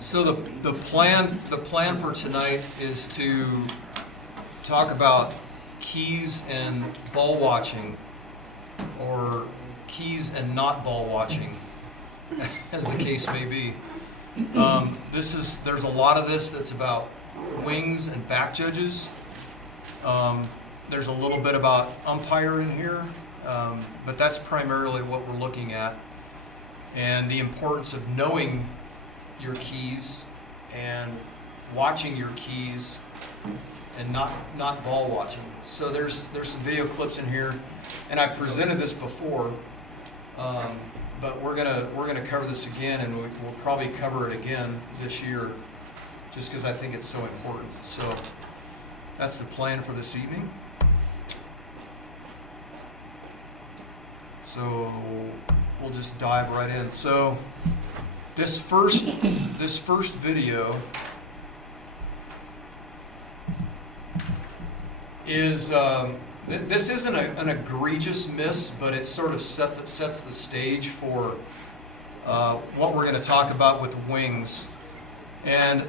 So the plan for tonight is to talk about keys and ball watching, or keys and not ball watching, as the case may be. There's a lot of this that's about wings and back judges. There's a little bit about umpire in here, but that's primarily what we're looking at, and the importance of knowing your keys and watching your keys and not ball watching. So there's some video clips in here, and I presented this before, but we're gonna cover this again, and we'll probably cover it again this year, just because I think it's so important. So that's the plan for this evening. So we'll just dive right in. So this first video is this isn't an egregious miss, but it sort of sets the stage for what we're going to talk about with wings. And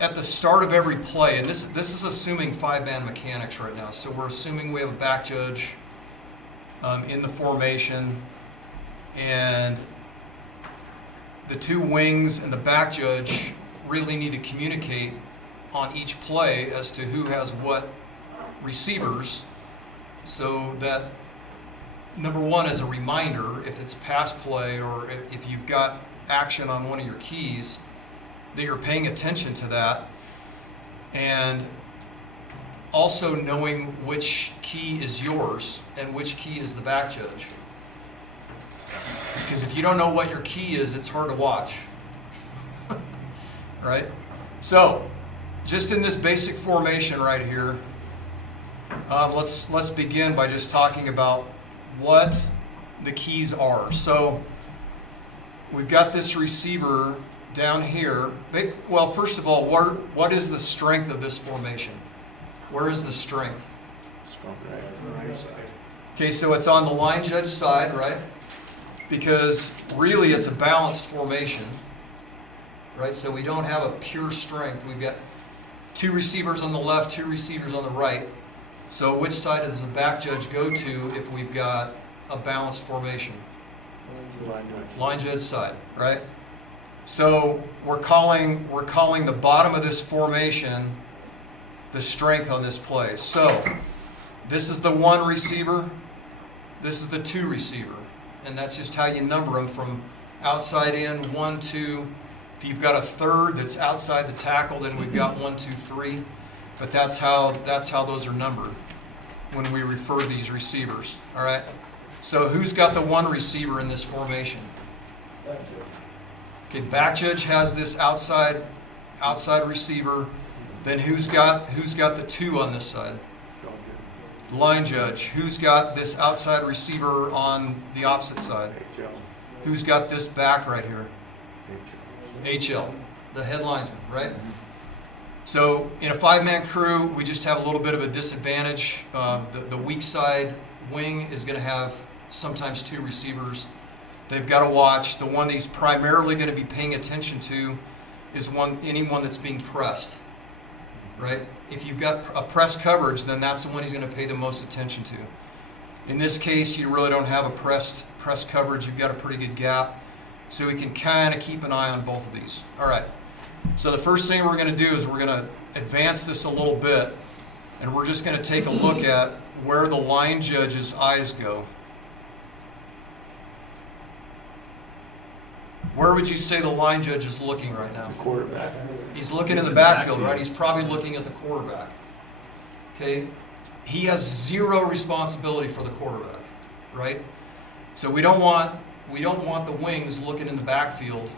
at the start of every play, and this is assuming 5-man mechanics right now, so we're assuming we have a back judge in the formation, and the two wings and the back judge really need to communicate on each play as to who has what receivers, so that, number one, as a reminder, if it's pass play or if you've got action on one of your keys, that you're paying attention to that, and also knowing which key is yours and which key is the back judge. Because if you don't know what your key is, it's hard to watch. Right? So, just in this basic formation right here, let's begin by just talking about what the keys are. So, we've got this receiver down here. Well, first of all, what is the strength of this formation? Where is the strength? Okay, so it's on the line judge side, right? Because really it's a balanced formation, right? So we don't have a pure strength. We've got two receivers on the left, two receivers on the right. So which side does the back judge go to if we've got a balanced formation? Line judge side, right? So we're calling the bottom of this formation the strength on this play. So this is the one receiver, this is the two receiver. And that's just how you number them from outside in, 1, 2. If you've got a third that's outside the tackle, then we've got 1, 2, 3. But that's how those are numbered when we refer to these receivers. All right. So who's got the one receiver in this formation? Okay, back judge has this outside receiver. Then who's got the two on this side? Line judge. Who's got this outside receiver on the opposite side? Who's got this back right here? HL, the head linesman, right? So in a 5-man crew, we just have a little bit of a disadvantage. The weak side wing is going to have sometimes two receivers. They've got to watch. The one he's primarily going to be paying attention to is anyone that's being pressed. Right? If you've got a press coverage, then that's the one he's going to pay the most attention to. In this case, you really don't have a press coverage. You've got a pretty good gap. So we can kind of keep an eye on both of these. All right. So the first thing we're going to do is we're going to advance this a little bit, and we're just going to take a look at where the line judge's eyes go. Where would you say the line judge is looking right now? Quarterback. He's looking in the backfield, right? He's probably looking at the quarterback. Okay? He has zero responsibility for the quarterback, right? So we don't want the wings looking in the backfield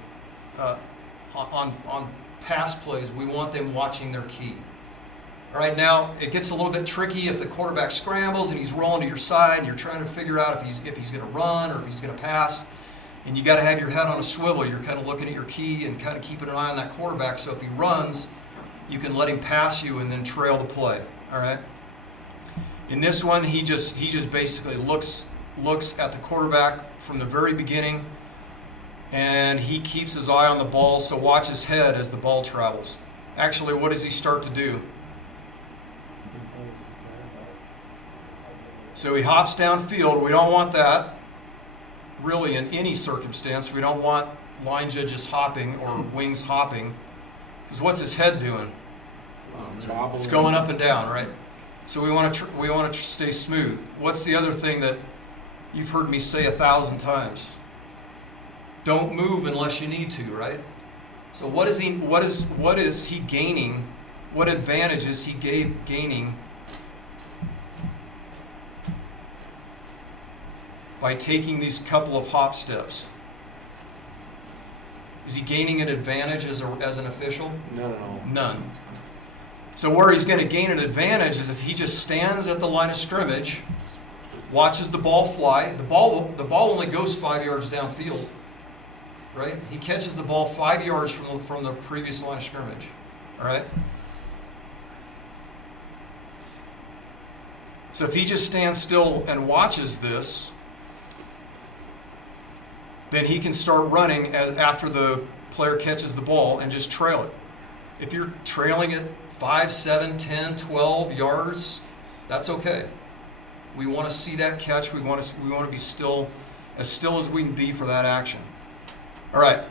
on pass plays. We want them watching their key. All right, now it gets a little bit tricky if the quarterback scrambles and he's rolling to your side and you're trying to figure out if he's going to run or if he's going to pass. And you got to have your head on a swivel. You're kind of looking at your key and kind of keeping an eye on that quarterback. So if he runs, you can let him pass you and then trail the play. All right. In this one, he just basically looks at the quarterback from the very beginning, and he keeps his eye on the ball, so watch his head as the ball travels. Actually, what does he start to do? So he hops downfield. We don't want that, really, in any circumstance. We don't want line judges hopping or wings hopping, because what's his head doing? It's going up and down, right? So we want to stay smooth. What's the other thing that you've heard me say 1,000 times? Don't move unless you need to, right? So what is he gaining? What advantage is he gaining by taking these couple of hop steps? Is he gaining an advantage as an official? None at all. None. So where he's going to gain an advantage is if he just stands at the line of scrimmage, watches the ball fly. The ball only goes 5 yards downfield, right? He catches the ball 5 yards from the previous line of scrimmage, all right? So if he just stands still and watches this, then he can start running after the player catches the ball and just trail it. If you're trailing it 5, 7, 10, 12 yards, that's okay. We want to see that catch. We want to be still as we can be for that action. All right.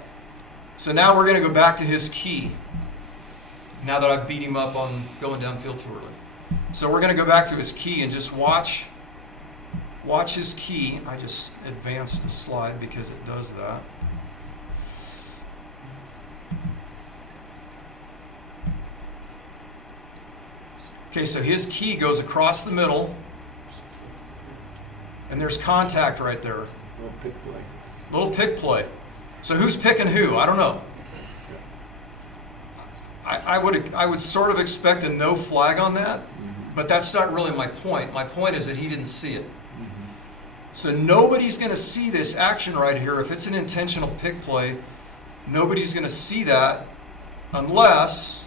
So now we're going to go back to his key. Now that I've beat him up on going downfield too early. So we're going to go back to his key and just watch his key. I just advanced the slide because it does that. Okay, so his key goes across the middle, and there's contact right there. Little pick play. Little pick play. So who's picking who? I don't know. I would sort of expect a no flag on that, but that's not really my point. My point is that he didn't see it. So nobody's going to see this action right here. If it's an intentional pick play, nobody's going to see that unless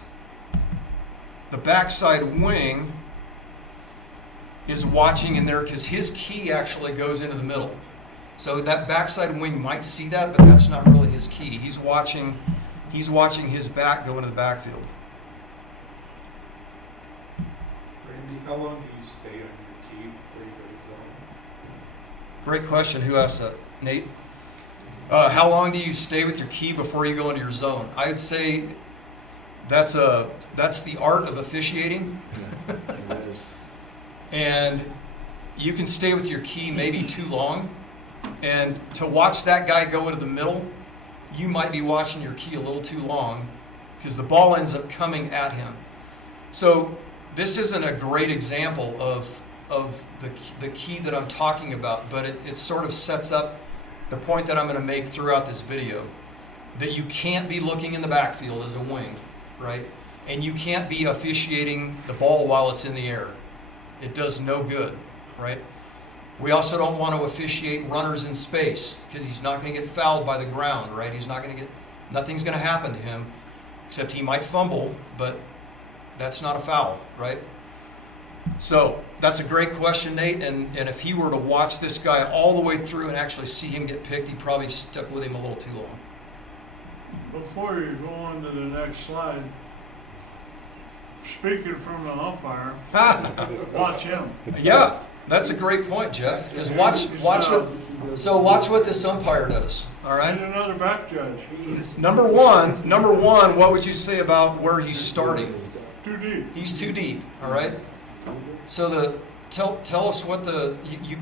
the backside wing is watching in there, because his key actually goes into the middle. So that backside wing might see that, but that's not really his key. He's watching his back go into the backfield. Randy, how long do you stay on your key before you go to zone? Great question. Who asked that? Nate? How long do you stay with your key before you go into your zone? I would say that's the art of officiating. And you can stay with your key maybe too long. And to watch that guy go into the middle, you might be watching your key a little too long because the ball ends up coming at him. So this isn't a great example of the key that I'm talking about, but it sort of sets up the point that I'm going to make throughout this video, that you can't be looking in the backfield as a wing, right? And you can't be officiating the ball while it's in the air. It does no good, right? We also don't want to officiate runners in space because he's not going to get fouled by the ground, right? Nothing's going to happen to him except he might fumble, but that's not a foul, right? So that's a great question, Nate. And if he were to watch this guy all the way through and actually see him get picked, he probably stuck with him a little too long. Before you go on to the next slide, speaking from the umpire, watch him. Yeah, that's a great point, Jeff. Because watch what this umpire does. All right. And another back judge. Number one, what would you say about where he's starting? Too deep. He's too deep. All right. So tell us what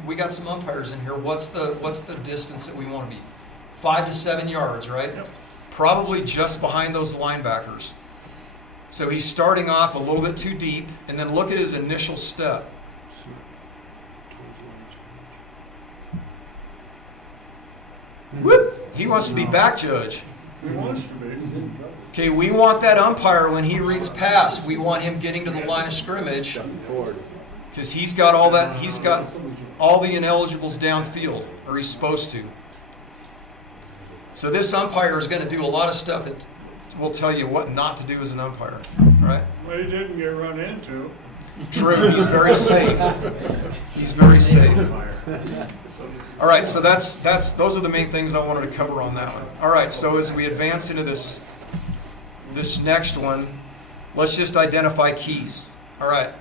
we got some umpires in here. What's the distance that we want to be? 5 to 7 yards, right? Yep. Probably just behind those linebackers. So he's starting off a little bit too deep, and then look at his initial step. Whoop! He wants to be back judge. He wants to be. Okay, we want that umpire when he reads pass. We want him getting to the line of scrimmage because he's got all that. He's got all the ineligibles downfield, or he's supposed to. So this umpire is going to do a lot of stuff that will tell you what not to do as an umpire, right? Well, he didn't get run into. True, he's very safe. He's very safe. All right, so those are the main things I wanted to cover on that one. All right, so as we advance into this next one, let's just identify keys. All right,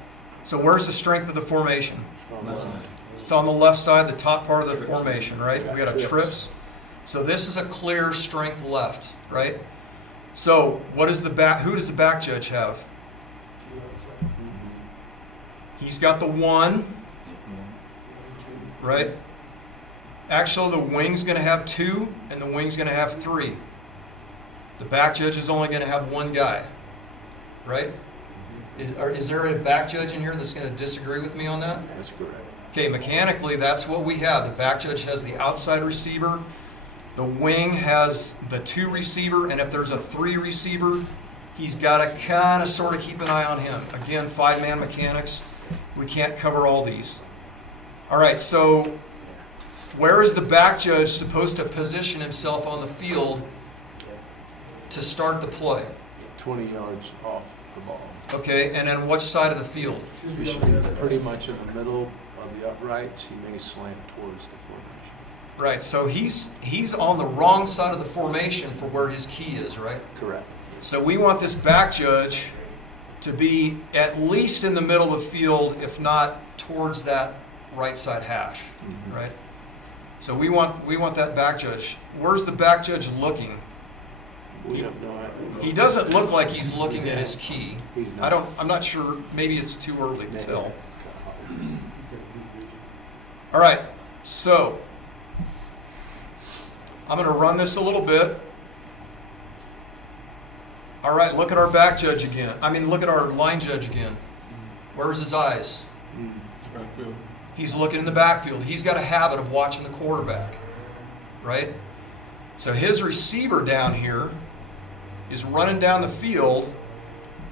so where's the strength of the formation? It's on the left side, the top part of the formation, right? We got a trips. So this is a clear strength left, right? So who does the back judge have? He's got the 1, right? Actually, the wing's going to have 2, and the wing's going to have 3. The back judge is only going to have 1 guy, right? Is there a back judge in here that's going to disagree with me on that? That's correct. Okay, mechanically, that's what we have. The back judge has the outside receiver. The wing has the 2 receiver, and if there's a 3 receiver, he's got to kind of sort of keep an eye on him. Again, 5-man mechanics. We can't cover all these. All right, so where is the back judge supposed to position himself on the field to start the play? 20 yards off the ball. Okay, and then which side of the field? He should be pretty much in the middle of the uprights. He may slant towards the formation. Right, so he's on the wrong side of the formation for where his key is, right? Correct. So we want this back judge to be at least in the middle of the field, if not towards that right side hash, right? So we want that back judge. Where's the back judge looking? We have no idea. He doesn't look like he's looking at his key. He's not. I'm not sure. Maybe it's too early to tell. It's kinda hard. All right, so I'm going to run this a little bit. All right, look at our back judge again. Look at our line judge again. Where's his eyes? Backfield. He's looking in the backfield. He's got a habit of watching the quarterback, right? So his receiver down here is running down the field,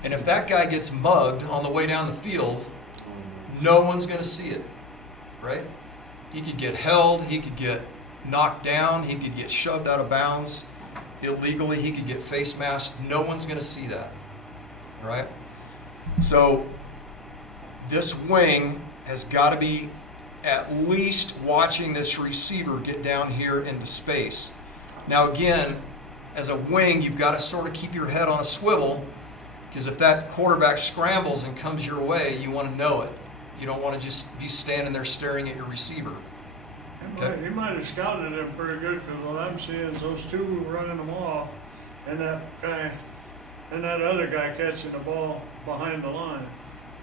and if that guy gets mugged on the way down the field, no one's going to see it, right? He could get held, he could get knocked down, he could get shoved out of bounds illegally, he could get face masked. No one's going to see that, right? So this wing has got to be at least watching this receiver get down here into space. Now again, as a wing, you've got to sort of keep your head on a swivel, because if that quarterback scrambles and comes your way, you want to know it. You don't want to just be standing there staring at your receiver. Okay. He might have scouted him pretty good, because what I'm seeing is those 2 running them off, and that guy, and that other guy catching the ball behind the line.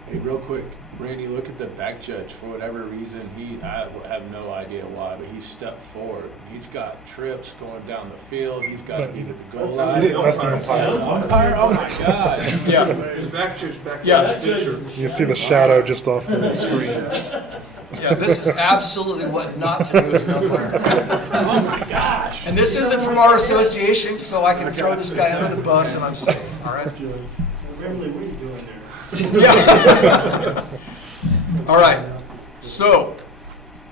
Hey, real quick, Randy, look at the back judge. For whatever reason, I have no idea why, but he stepped forward. He's got trips going down the field. He's got to be to the goal line. That's the umpire. Umpire? Oh my God. Yeah. His back judge back Yeah. there. Picture. You see the shadow just off the screen. Yeah, this is absolutely what not to do as an umpire. Oh my gosh. And this isn't from our association, so I can throw this guy under the bus and I'm safe, all right? Emily, what are you doing there? Yeah. All right, so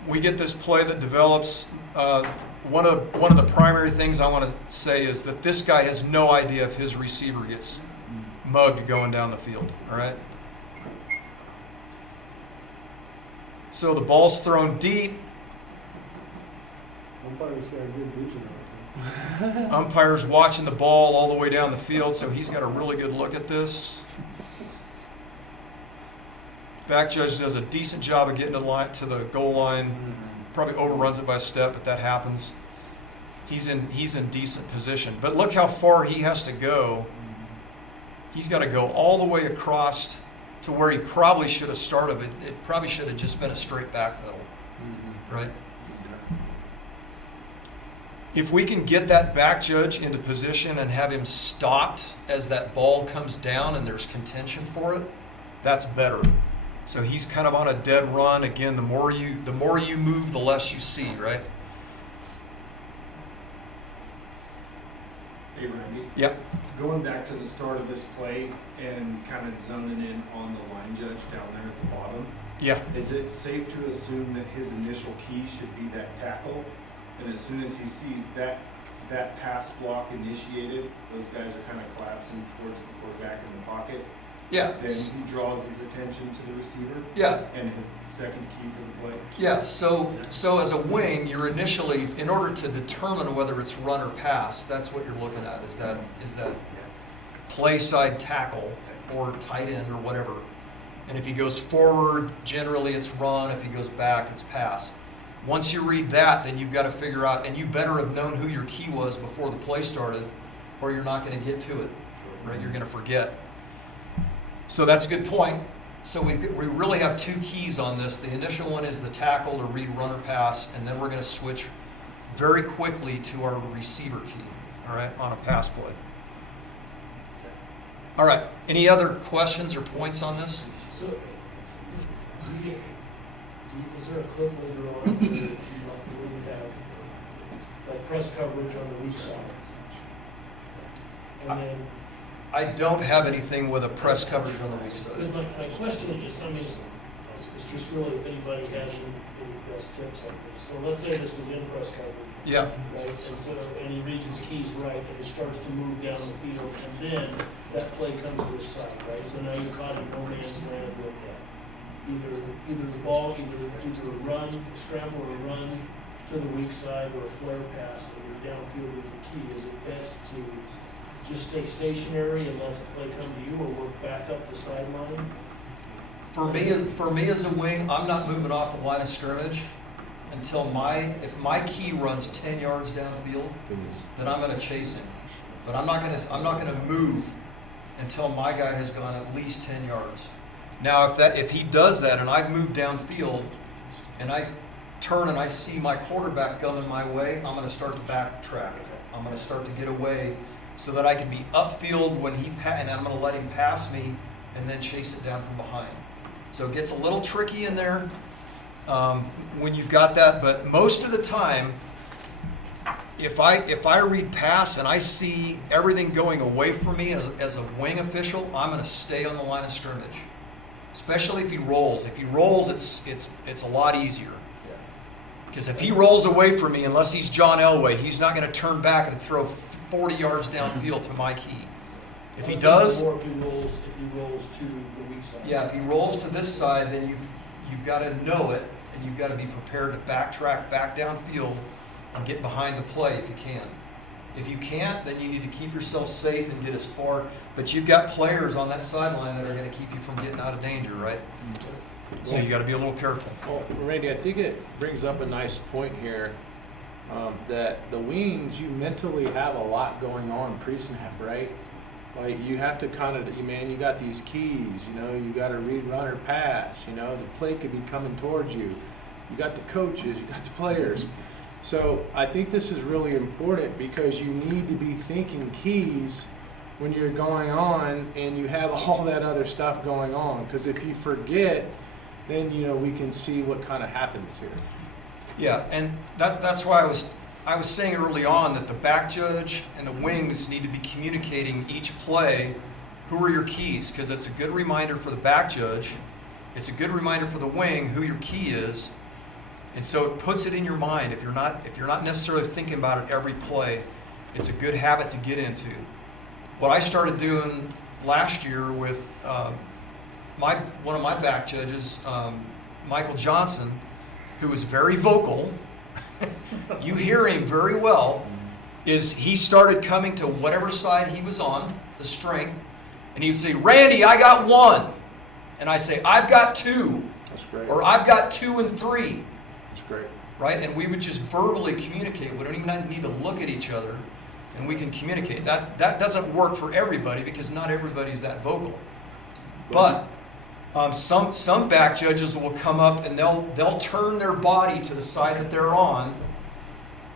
we get this play that develops. One of the primary things I want to say is that this guy has no idea if his receiver gets mugged going down the field, all right? So the ball's thrown deep. Umpire's got a good vision on it. Umpire's watching the ball all the way down the field, so he's got a really good look at this. Back judge does a decent job of getting to the goal line. Probably overruns it by a step, but that happens. He's in decent position. But look how far he has to go. He's got to go all the way across to where he probably should have started. It probably should have just been a straight back middle, right? If we can get that back judge into position and have him stopped as that ball comes down and there's contention for it, that's better. So he's kind of on a dead run. Again, the more you move, the less you see, right? Hey Randy, Yep. going back to the start of this play and kind of zoning in on the line judge down there at the bottom, Yeah. is it safe to assume that his initial key should be that tackle? And as soon as he sees that pass block initiated, those guys are kind of collapsing towards the quarterback in the pocket. Yeah. then he draws his attention to the receiver Yeah. and his second key for the play. Yeah, so as a wing, you're initially, in order to determine whether it's run or pass, that's what you're looking at, is that play side tackle or tight end or whatever. And if he goes forward, generally it's run. If he goes back, it's pass. Once you read that, then you've got to figure out, and you better have known who your key was before the play started, or you're not going to get to it, right? You're going to forget. So that's a good point. So we really have two keys on this. The initial one is the tackle to read run or pass, and then we're going to switch very quickly to our receiver key, all right, on a pass play. All right, any other questions or points on this? So, is there a clip later on where you have like press coverage on the weak side? And then, I don't have anything with a press coverage on the weak side. because my question is just, I mean, it's just really if anybody has any best tips on this. So let's say this was in press coverage, Yeah, right? And so, and he reads his keys right, and he starts to move down the field, and then that play comes to his side, right? So now you're caught in no man's land with either the ball, either a run, a scramble or a run to the weak side or a flare pass, and you're downfield with your key. Is it best to just stay stationary and let the play come to you, or work back up the sideline? for me as a wing, I'm not moving off the line of scrimmage until if my key runs 10 yards downfield, then I'm going to chase him. But I'm not going to move until my guy has gone at least 10 yards. Now, if he does that and I've moved downfield and I turn and I see my quarterback coming my way, I'm going to start to backtrack. I'm going to start to get away so that I can be upfield when and I'm going to let him pass me and then chase it down from behind. So it gets a little tricky in there when you've got that, but most of the time, if I read pass and I see everything going away from me as a wing official, I'm going to stay on the line of scrimmage. Especially if he rolls. If he rolls, it's a lot easier. Because if he rolls away from me, unless he's John Elway, he's not going to turn back and throw 40 yards downfield to my key. If he does, Or if he rolls to the weak side. yeah, if he rolls to this side, then you've got to know it, and you've got to be prepared to backtrack back downfield and get behind the play if you can. If you can't, then you need to keep yourself safe and get as far. But you've got players on that sideline that are going to keep you from getting out of danger, right? So you got to be a little careful. Well, Randy, I think it brings up a nice point here, that the wings, you mentally have a lot going on pre-snap, right? Like you have to kind of, you got these keys, you got to read, run, or pass, the play could be coming towards you. You got the coaches, you got the players. So I think this is really important because you need to be thinking keys when you're going on and you have all that other stuff going on. Because if you forget, then we can see what kind of happens here. Yeah, and that's why I was saying early on that the back judge and the wings need to be communicating each play. Who are your keys? Because it's a good reminder for the back judge. It's a good reminder for the wing who your key is. And so it puts it in your mind. If you're not necessarily thinking about it every play, it's a good habit to get into. What I started doing last year with one of my back judges, Michael Johnson, who was very vocal, you hear him very well, is he started coming to whatever side he was on, the strength, and he would say, "Randy, I got 1." And I'd say, "I've got 2. That's great. Or "I've got 2 and 3. That's great. Right? And we would just verbally communicate. We don't even need to look at each other, and we can communicate. That doesn't work for everybody because not everybody's that vocal. But some back judges will come up and they'll turn their body to the side that they're on.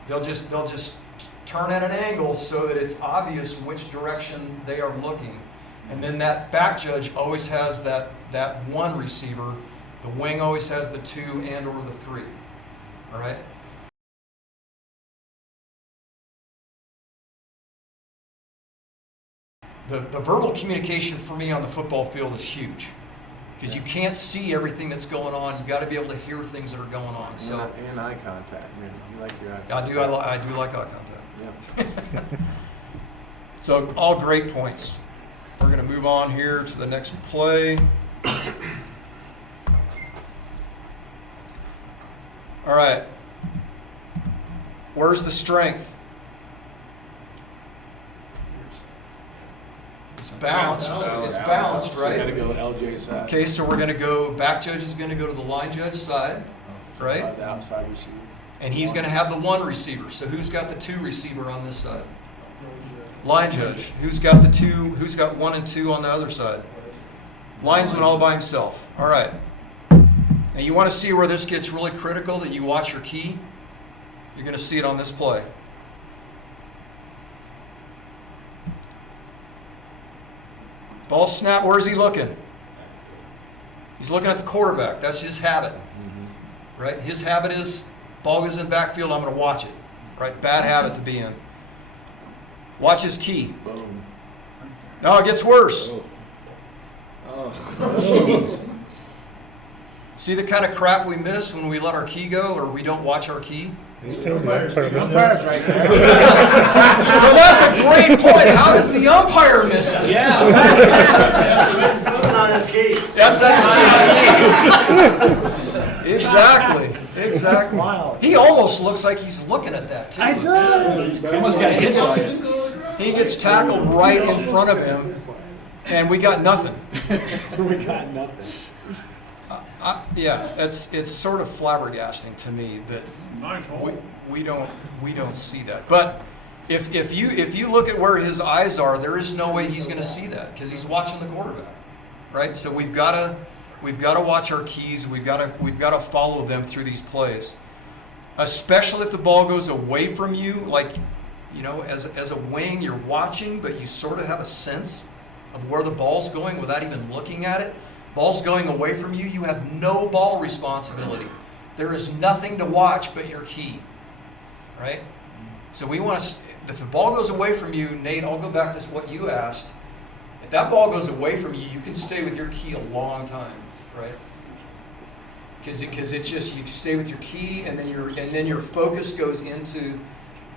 They'll just turn at an angle so that it's obvious which direction they are looking. And then that back judge always has that 1 receiver. The wing always has the 2 and or the 3. All right? The verbal communication for me on the football field is huge because you can't see everything that's going on. You got to be able to hear things that are going on. So And eye contact, man. You like your eye I contact. do like eye contact. Yeah. So all great points. we're going to move on here to the next play. All right. Where's the strength? It's balanced. It's balanced, So you gotta right? go LJ side. Okay, so we're going to go, back judge is going to go to the line judge side, right? The outside receiver. And he's going to have the 1 receiver. So who's got the 2 receiver on this side? Line judge. Who's got the 2? Who's got 1 and 2 on the other side? Linesman all by himself. All right. And you want to see where this gets really critical, that you watch your key? You're going to see it on this play. Ball snap, where is he looking? He's looking at the quarterback. That's his habit. Right? His habit is, ball goes in backfield, I'm going to watch it. Right? Bad habit to be in. Watch his key. Boom. No, it gets worse. Oh. See the kind of crap we miss when we let our key go or we don't watch our key? Are you saying the umpire missed Umpire's that? right there. So that's a great point. How does the umpire miss this? Yeah. Wasn't on his key. That's not his key. Exactly. He almost looks like he's looking at that too. He gets tackled right in front of him, and we got nothing. Yeah, it's sort of flabbergasting to me that Nice hole. we don't see that. But if you look at where his eyes are, there is no way he's going to see that because he's watching the quarterback, right? So we've got to watch our keys. We've got to follow them through these plays, especially if the ball goes away from you. Like, you know, as a wing, you're watching, but you sort of have a sense of where the ball's going without even looking at it. Ball's going away from you, you have no ball responsibility. There is nothing to watch but your key, right? So we want to, if the ball goes away from you, Nate, I'll go back to what you asked. If that ball goes away from you, you can stay with your key a long time, right? Because it just, you stay with your key and then your focus goes into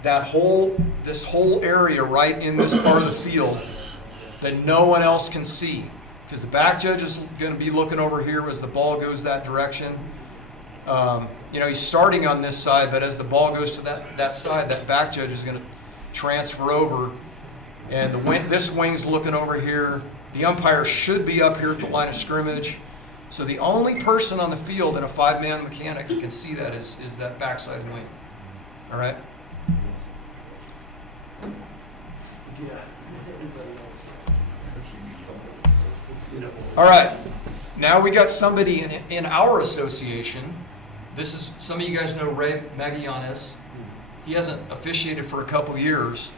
this whole area right in this part of the field that no one else can see. Because the back judge is going to be looking over here as the ball goes that direction. He's starting on this side, but as the ball goes to that side, that back judge is going to transfer over. And this wing's looking over here. The umpire should be up here at the line of scrimmage. So the only person on the field in a 5-man mechanic that can see that is that backside wing. All right? Yeah. Everybody else. All right. Now we got somebody in our association. This is, some of you guys know Ray Magallanes. He hasn't officiated for a couple years,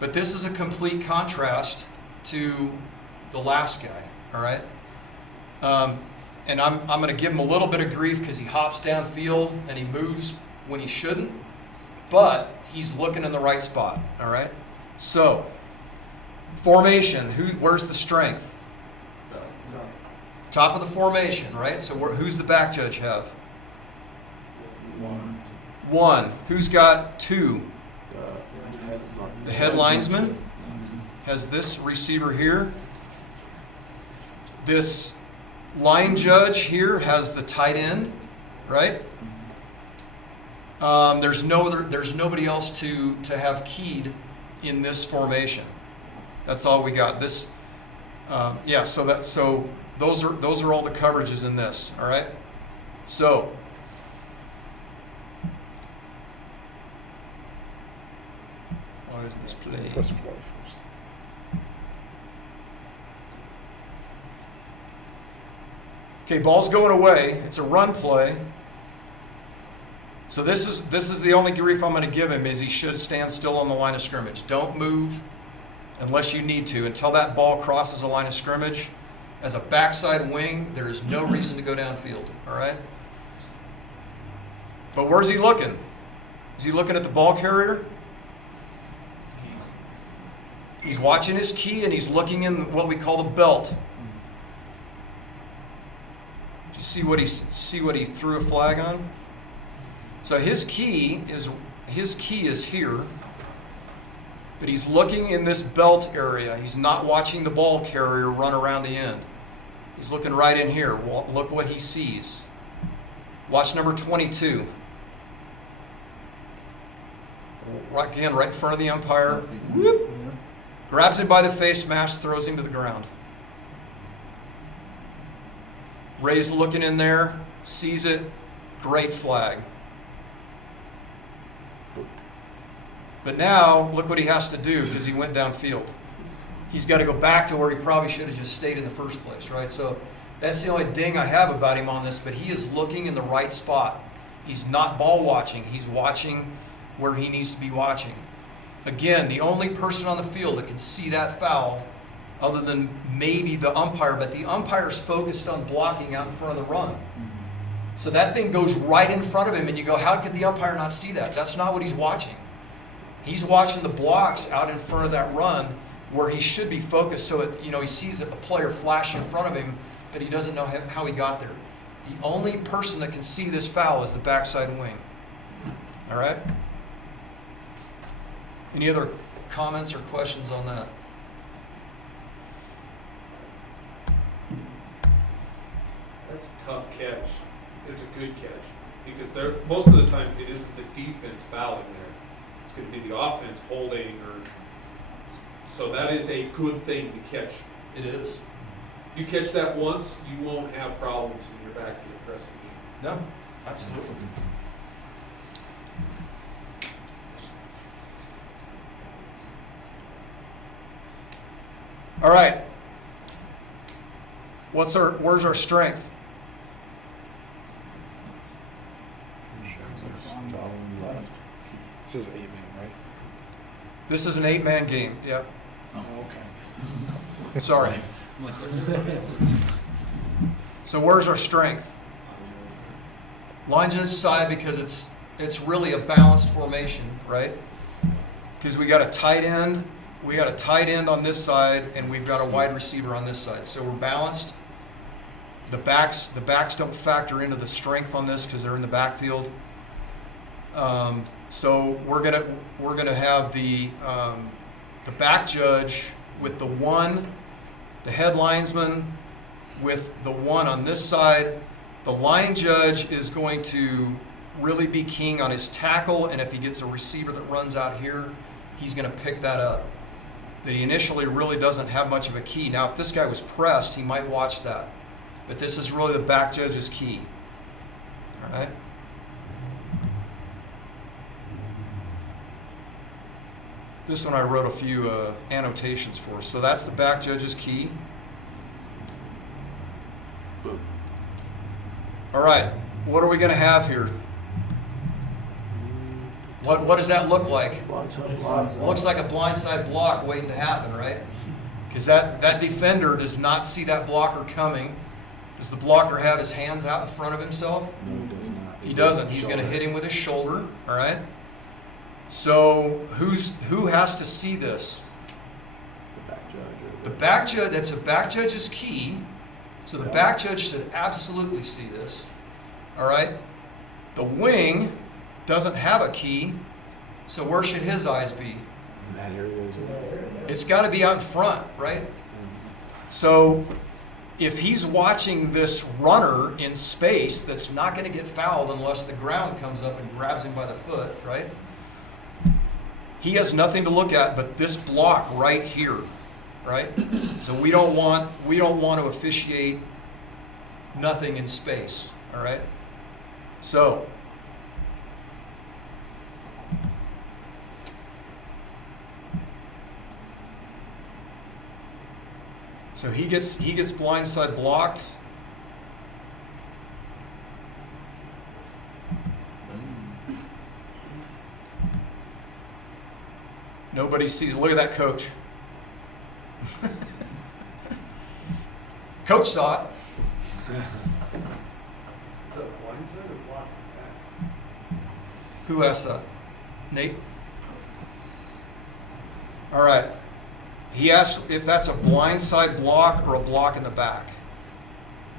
but this is a complete contrast to the last guy. All right. And I'm going to give him a little bit of grief because he hops downfield and he moves when he shouldn't, but he's looking in the right spot. All right. So, formation. Where's the strength? Top of the formation, right? So who's the back judge have? 1. Who's got 2? The head linesman has this receiver here. This line judge here has the tight end, right? There's nobody else to have keyed in this formation. That's all we got. This, so those are all the coverages in this. All right. So what is this play? Press play first. Okay, ball's going away. It's a run play. So this is the only grief I'm going to give him is he should stand still on the line of scrimmage. Don't move unless you need to until that ball crosses the line of scrimmage. As a backside wing, there is no reason to go downfield. All right. But where's he looking? Is he looking at the ball carrier? He's watching his key and he's looking in what we call the belt. Do you see what he threw a flag on? So his key is here. But he's looking in this belt area. He's not watching the ball carrier run around the end. He's looking right in here. Look what he sees. Watch number 22. Again, right in front of the umpire. Whoop. Grabs him by the face mask, throws him to the ground. Ray's looking in there, sees it, great flag. But now, look what he has to do because he went downfield. He's got to go back to where he probably should have just stayed in the first place, right? So that's the only ding I have about him on this, but he is looking in the right spot. He's not ball watching. He's watching where he needs to be watching. Again, the only person on the field that can see that foul, other than maybe the umpire, but the umpire's focused on blocking out in front of the run. So that thing goes right in front of him, and you go, how could the umpire not see that? That's not what he's watching. He's watching the blocks out in front of that run where he should be focused. So, he sees that the player flash in front of him, but he doesn't know how he got there. The only person that can see this foul is the backside wing. All right? Any other comments or questions on that? That's a tough catch. It's a good catch because most of the time it isn't the defense fouling there. It's going to be the offense holding so that is a good thing to catch. It is. You catch that once, you won't have problems in your backfield the rest of the game. No, absolutely. All right. Where's our strength? This is 8-man, right? This is an 8-man game. Yep. Oh, okay. Sorry. So where's our strength? Line judge side, because it's really a balanced formation, right? Because we got a tight end on this side, and we've got a wide receiver on this side. So we're balanced. The backs don't factor into the strength on this because they're in the backfield. So we're gonna have the back judge with the 1, the head linesman with the 1 on this side. The line judge is going to really be keen on his tackle, and if he gets a receiver that runs out here, he's going to pick that up. But he initially really doesn't have much of a key. Now, if this guy was pressed, he might watch that. But this is really the back judge's key. All right? This one I wrote a few annotations for. So that's the back judge's key. Boom. All right, what are we going to have here? What does that look like? Looks like a blindside block waiting to happen, right? Because that defender does not see that blocker coming. Does the blocker have his hands out in front of himself? No, he does not. He doesn't. He's going to hit him with his shoulder, all right? So who has to see this? The back judge. The back judge, that's a back judge's key. So the back judge should absolutely see this. All right? The wing doesn't have a key, so where should his eyes be? In that area is It's got to be out in front, right? So if he's watching this runner in space that's not going to get fouled unless the ground comes up and grabs him by the foot, right? He has nothing to look at but this block right here, right? So we don't want to officiate nothing in space, all right? So he gets blindside blocked. Nobody sees. Look at that coach. Coach saw it. Is that blindside or block back? Who asked that? Nate? All right. He asked if that's a blindside block or a block in the back.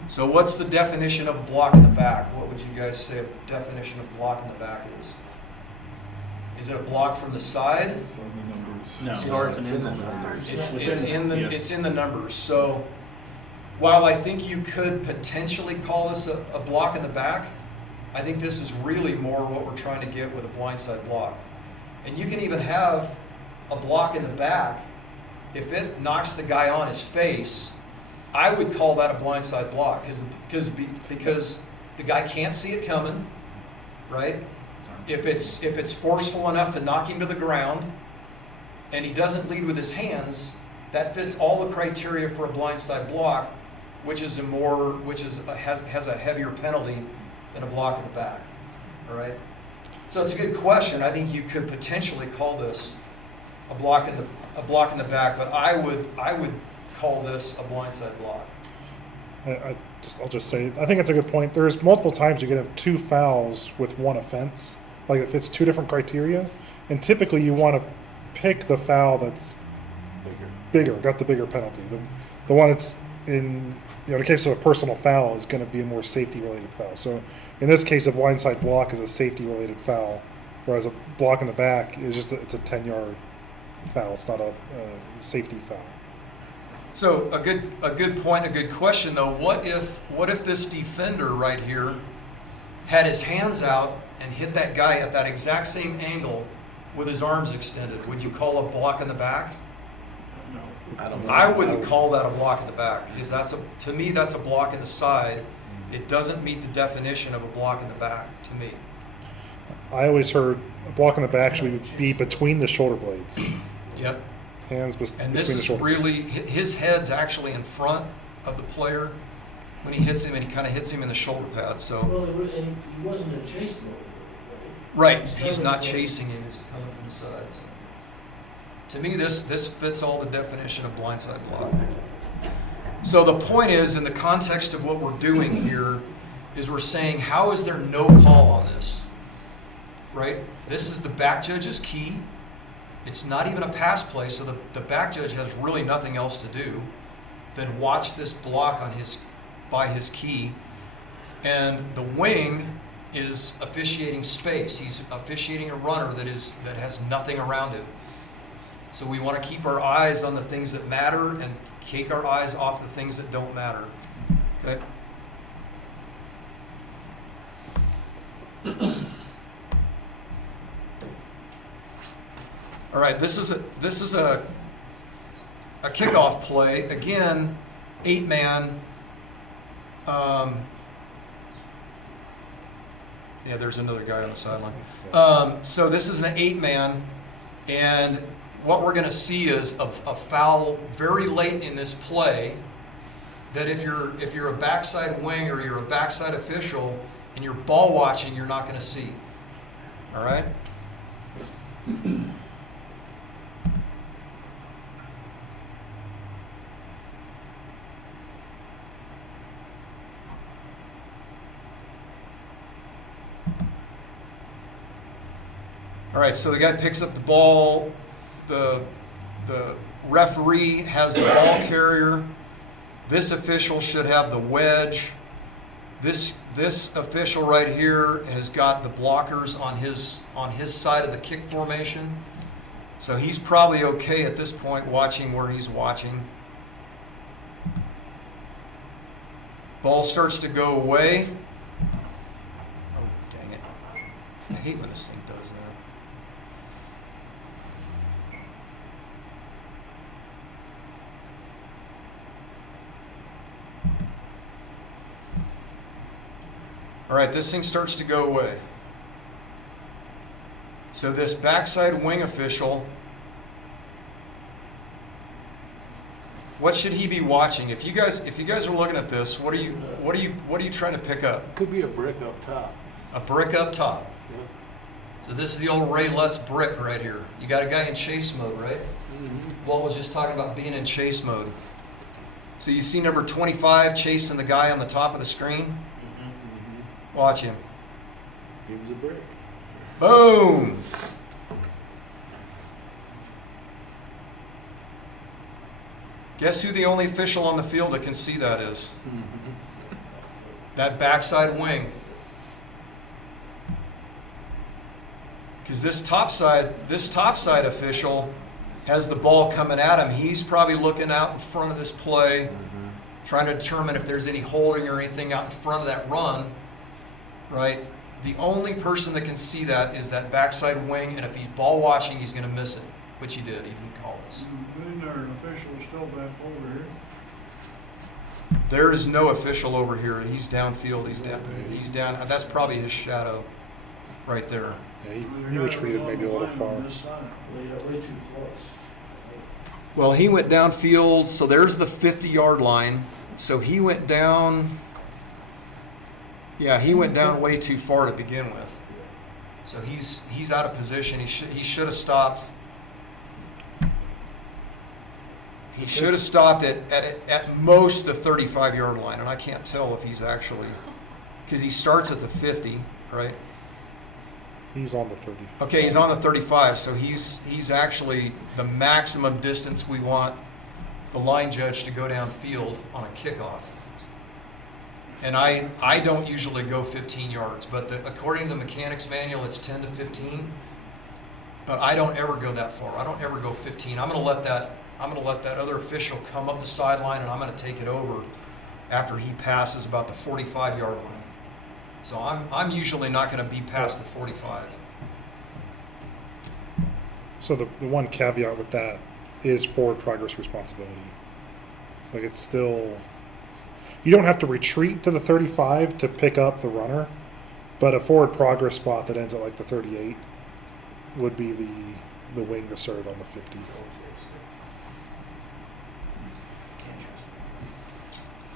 So what's the definition of a block in the back? What would you guys say a definition of block in the back is? Is it a block from the side? No, starts and ends on numbers. It's in the numbers. So while I think you could potentially call this a block in the back, I think this is really more what we're trying to get with a blindside block. And you can even have a block in the back. If it knocks the guy on his face, I would call that a blindside block because the guy can't see it coming, right? If it's forceful enough to knock him to the ground, and he doesn't lead with his hands, that fits all the criteria for a blindside block, which has a heavier penalty than a block in the back. All right. So it's a good question. I think you could potentially call this a block in the back, but I would call this a blindside block. I'll just say, I think it's a good point. There's multiple times you can have 2 fouls with 1 offense. Like if it's 2 different criteria, and typically you want to pick the foul that's bigger, got the bigger penalty. The one that's in the case of a personal foul is going to be a more safety related foul. So in this case, a blindside block is a safety related foul, whereas a block in the back is just it's a 10-yard foul. It's not a safety foul. So a good point, a good question though. What if this defender right here had his hands out and hit that guy at that exact same angle with his arms extended? Would you call a block in the back? I wouldn't call that a block in the back because to me that's a block in the side. It doesn't meet the definition of a block in the back to me. I always heard a block in the back should be between the shoulder blades. Yep. Hands and between this the is shoulder really blades. His head's actually in front of the player when he hits him, and he kind of hits him in the shoulder pad. So Well, and he wasn't in chase mode, right, He's he's coming not from- chasing him; he's coming from the side. So. To me, this fits all the definition of blindside block. So the point is, in the context of what we're doing here, is we're saying, how is there no call on this? Right? This is the back judge's key. It's not even a pass play, so the back judge has really nothing else to do than watch this block by his key. And the wing is officiating space. He's officiating a runner that has nothing around him. So we want to keep our eyes on the things that matter and take our eyes off the things that don't matter. Okay? All right, this is a kickoff play. Again, 8-man. Yeah, there's another guy on the sideline. So this is an 8-man, and what we're going to see is a foul very late in this play. That if you're a backside wing or you're a backside official and you're ball watching, you're not going to see. All right. All right, so the guy picks up the ball. The referee has the ball carrier. This official should have the wedge. This official right here has got the blockers on his side of the kick formation. So he's probably okay at this point watching where he's watching. Ball starts to go away. Oh, dang it. I hate when this thing does that. All right, this thing starts to go away. So this backside wing official, what should he be watching? If you guys are looking at this, what are you trying to pick up? Could be a brick up top. A brick up top. Yep. So this is the old Ray Lutz brick right here. You got a guy in chase mode, right? Mm-hmm. Walt was just talking about being in chase mode. So you see number 25 chasing the guy on the top of the screen? Watch him. He was a brick. Boom! Guess who the only official on the field that can see that is? That backside wing. Because this topside official has the ball coming at him. He's probably looking out in front of this play, trying to determine if there's any holding or anything out in front of that run, right? The only person that can see that is that backside wing, and if he's ball watching, he's going to miss it, which he did. He didn't call this. Isn't there an official still back over here? There is no official over here. He's downfield. He's down. That's probably his shadow right there. Yeah, he retreated maybe a little far. They got way too close. Well, he went downfield, so there's the 50-yard line. So he went down. Yeah, he went down way too far to begin with. So he's out of position. He should have stopped. He should have stopped at most the 35-yard line, and I can't tell if he's actually, because he starts at the 50, right? He's on the 30. Okay, he's on the 35, so he's actually the maximum distance we want the line judge to go downfield on a kickoff. And I don't usually go 15 yards, but according to the mechanics manual, it's 10 to 15. But I don't ever go that far. I don't ever go 15. I'm gonna let that other official come up the sideline, and I'm gonna take it over after he passes about the 45-yard line. So I'm usually not going to be past the 45. So the one caveat with that is forward progress responsibility. It's like it's still, you don't have to retreat to the 35 to pick up the runner, but a forward progress spot that ends at like the 38 would be the wing to serve on the 50.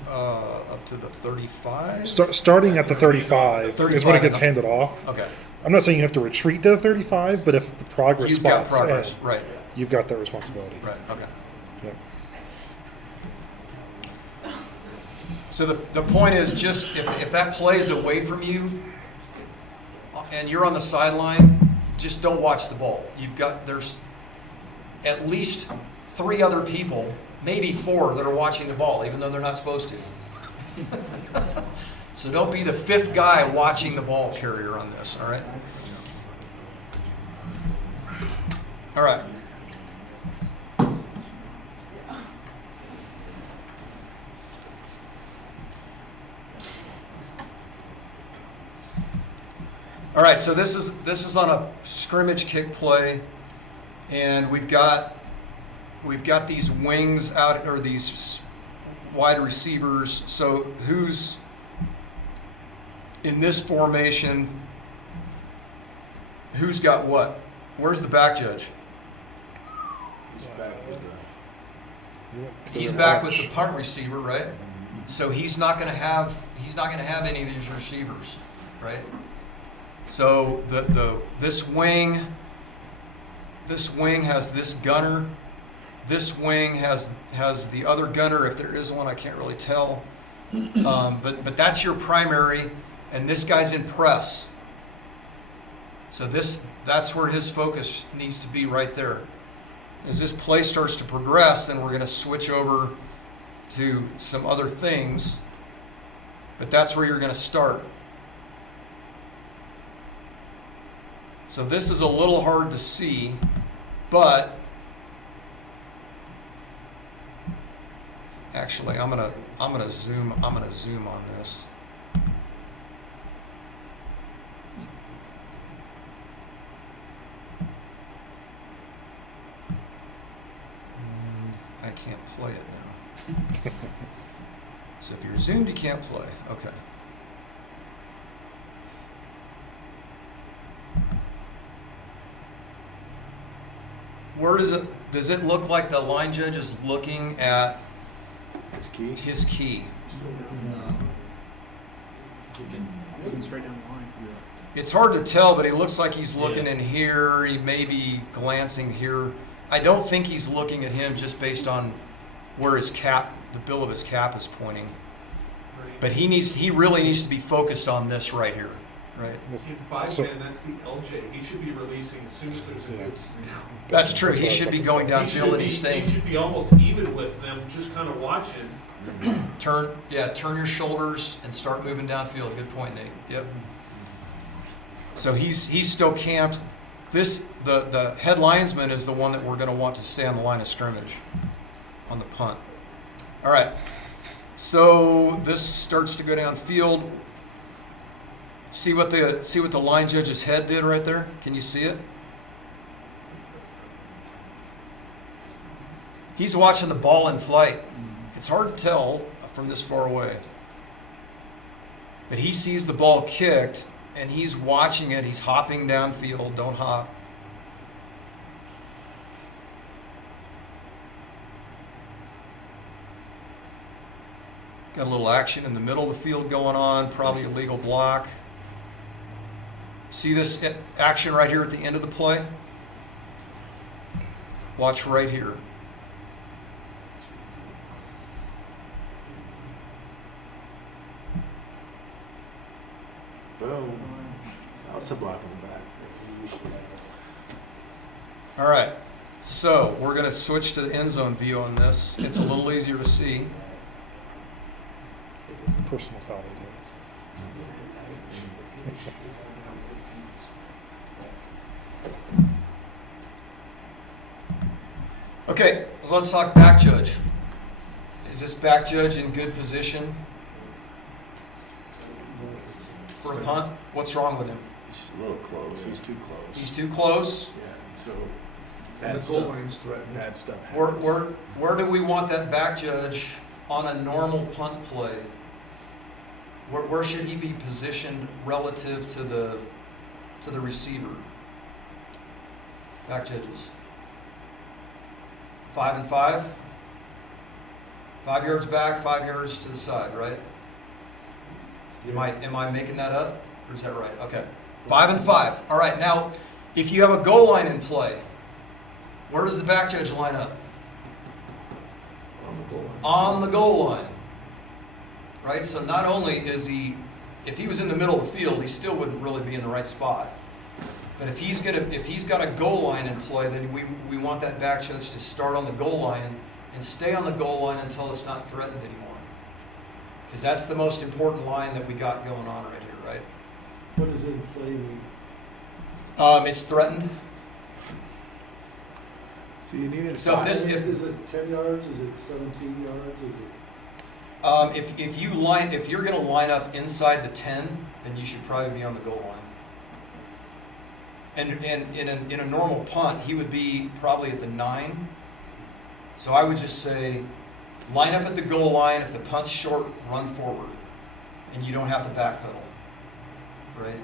Up to the 35? Starting at the 35 is when it gets handed off. Okay. I'm not saying you have to retreat to the 35, but if the progress You've got spot's progress, in, right. you've got that responsibility. Right, okay. Yep. So the point is just if that play is away from you and you're on the sideline, just don't watch the ball. There's at least 3 other people, maybe 4 that are watching the ball, even though they're not supposed to. So don't be the 5th guy watching the ball carrier on this, all right? All right. All right, so this is on a scrimmage kick play, and we've got these wings out, or these wide receivers. So who's in this formation? Who's got what? Where's the back judge? He's back with the punt receiver, right? So he's not going to have any of these receivers, right? So this wing has this gunner. This wing has the other gunner, if there is one, I can't really tell. But that's your primary, and this guy's in press. So that's where his focus needs to be, right there. As this play starts to progress, then we're going to switch over to some other things, but that's where you're going to start. So this is a little hard to see, but actually I'm gonna zoom on this. I can't play it now. So if you're zoomed, you can't play. Okay. Where does it look like the line judge is looking at his key? Looking straight down the line. It's hard to tell, but he looks like he's looking in here. He may be glancing here. I don't think he's looking at him just based on where his cap, the bill of his cap is pointing. But he really needs to be focused on this right here, right? In 5-10, that's the LJ. He should be releasing as soon as there's a good snap. That's true. That's He what I should was be about to going say. downfield and he's He staying. should be almost even with them, just kind of watching. Turn your shoulders and start moving downfield. Good point, Nate. Yep. So he's still camped the head linesman is the one that we're going to want to stay on the line of scrimmage on the punt. All right. So this starts to go downfield. See what the line judge's head did right there? Can you see it? He's watching the ball in flight. It's hard to tell from this far away. But he sees the ball kicked, and he's watching it. He's hopping downfield. Don't hop. Got a little action in the middle of the field going on, probably a legal block. See this action right here at the end of the play? Watch right here. Boom. That's a block in the back. All right, so we're going to switch to the end zone view on this. It's a little easier to see. Personal foul. They did. Okay, so let's talk back judge. Is this back judge in good position for a punt? What's wrong with him? He's a little close. He's too close. He's too close. Yeah. So And bad the goal stuff. line's threatened. Bad stuff. Where do we want that back judge on a normal punt play? Where should he be positioned relative to the receiver? Back judges. 5 and 5. 5 yards back, 5 yards to the side, right? Am I making that up, or is that right? Okay. 5 and 5. All right. Now, if you have a goal line in play, where does the back judge line up? On the goal line. On the goal line. Right? So not only is he, if he was in the middle of the field, he still wouldn't really be in the right spot. But if he's got a goal line in play, then we want that back judge to start on the goal line and stay on the goal line until it's not threatened anymore. Because that's the most important line that we got going on right here, right? What does in play mean? It's threatened. So you need it. So if this, Is it 10 yards? Is it 17 yards? Is it? if you're going to line up inside the 10, then you should probably be on the goal line. And in a normal punt, he would be probably at the 9. So I would just say, line up at the goal line. If the punt's short, run forward, and you don't have to backpedal, right?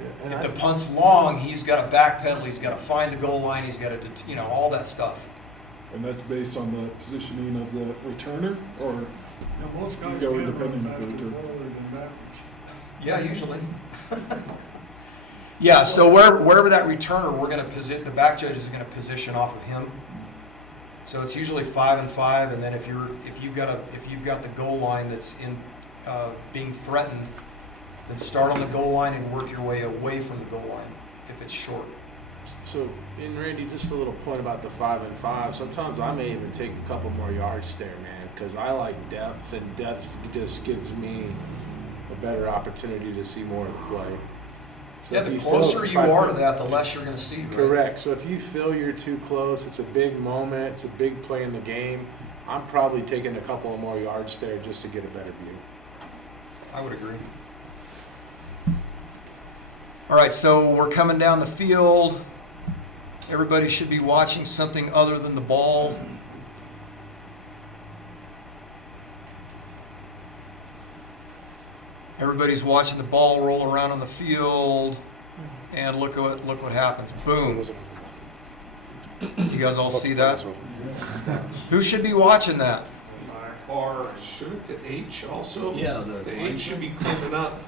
Yeah, If the punt's long, he's got to backpedal. He's got to find the goal line. He's got to, all that stuff. And that's based on the positioning of the returner, or Now, most Do you guys go can run independent backwards, or- forward, and backwards. Yeah, usually. Yeah, so wherever that returner, we're going to position, the back judge is going to position off of him. So it's usually 5 and 5, and then if you've got the goal line that's in being threatened, then start on the goal line and work your way away from the goal line if it's short. So, and Randy, just a little point about the 5 and 5. Sometimes I may even take a couple more yards there, man, because I like depth, and depth just gives me a better opportunity to see more of the play. So Yeah, if the you closer feel- you if I are feel- to that, the less you're going to see. Right? Correct. So if you feel you're too close, it's a big moment, it's a big play in the game. I'm probably taking a couple of more yards there just to get a better view. I would agree. All right, so we're coming down the field. Everybody should be watching something other than the ball. Everybody's watching the ball roll around on the field, and look what happens. Boom! You guys all see that? Who should be watching that? Or shouldn't the H also? Yeah, The H should be coming up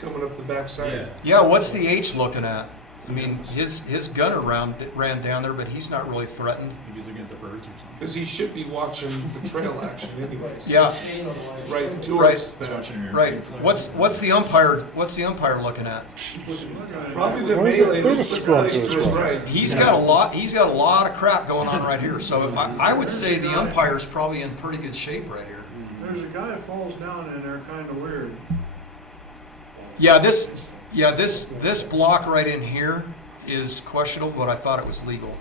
the backside. Yeah, what's the H looking at? I mean, his gunner ran down there, but he's not really threatened. Maybe he's looking at the birds or something. Because he should be watching the trail action anyways. Yeah. Staying on the line. Right towards He's that. watching your Right. What's the umpire looking at? Probably the There's a- melee there's a that scrum plays to to his his right. right. He's got a lot of crap going on right here. So I would say the umpire's probably in pretty good shape right here. There's a guy that falls down in there kind of weird. Yeah, this block right in here is questionable, but I thought it was legal.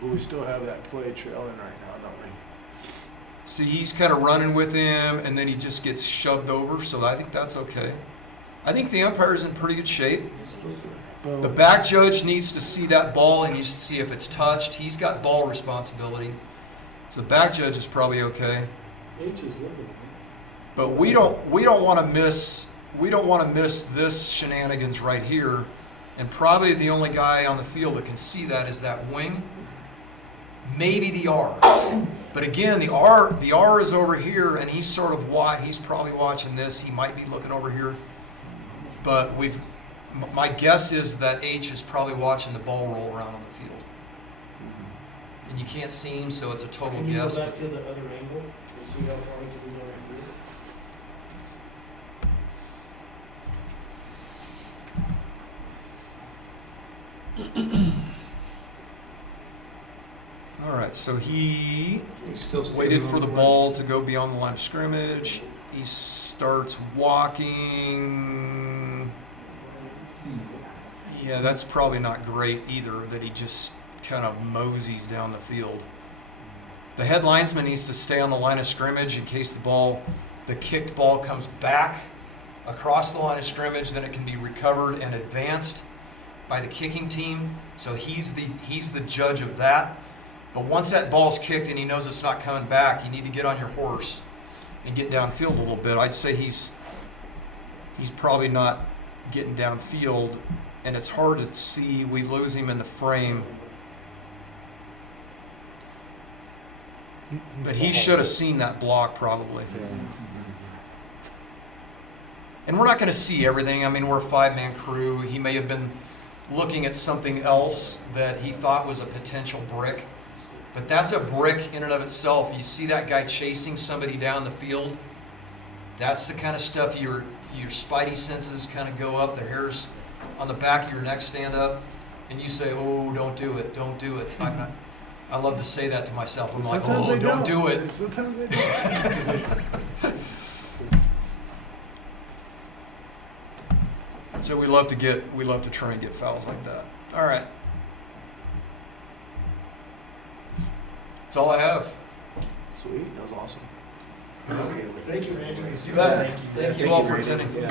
But we still have that play trailing right now, don't we? See, he's kind of running with him, and then he just gets shoved over, so I think that's okay. I think the umpire's in pretty good shape. The back judge needs to see that ball and needs to see if it's touched. He's got ball responsibility, so the back judge is probably okay. H is looking at But we don't want to miss this shenanigans right here, and probably the only guy on the field that can see that is that wing. Maybe the R, but again, the R is over here, and he's sort of he's probably watching this. He might be looking over here, but my guess is that H is probably watching the ball roll around on the field, and you can't see him, so it's a total Can you guess. go back to the other angle and see how far he can go right here? All right, so he He's still waited standing for on the right. ball to go beyond the line of scrimmage. He starts walking. Yeah, that's probably not great either, that he just kind of moseys down the field. The head linesman needs to stay on the line of scrimmage in case the kicked ball comes back across the line of scrimmage, then it can be recovered and advanced by the kicking team. So he's the judge of that. But once that ball's kicked and he knows it's not coming back, you need to get on your horse and get downfield a little bit. I'd say he's probably not getting downfield, and it's hard to see. We lose him in the frame. But he should have seen that block probably. And we're not going to see everything. I mean, we're a 5-man crew. He may have been looking at something else that he thought was a potential brick. But that's a brick in and of itself. You see that guy chasing somebody down the field, that's the kind of stuff your spidey senses kind of go up, the hairs on the back of your neck stand up, and you say, oh, don't do it, don't do it. I love to say that to myself. I'm like, Sometimes oh, they don't do it. Sometimes they don't. So we love to try and get fouls like that. All right. That's all I have. Sweet, that was awesome. Thank you, Randy. You bet. Thank you all for attending.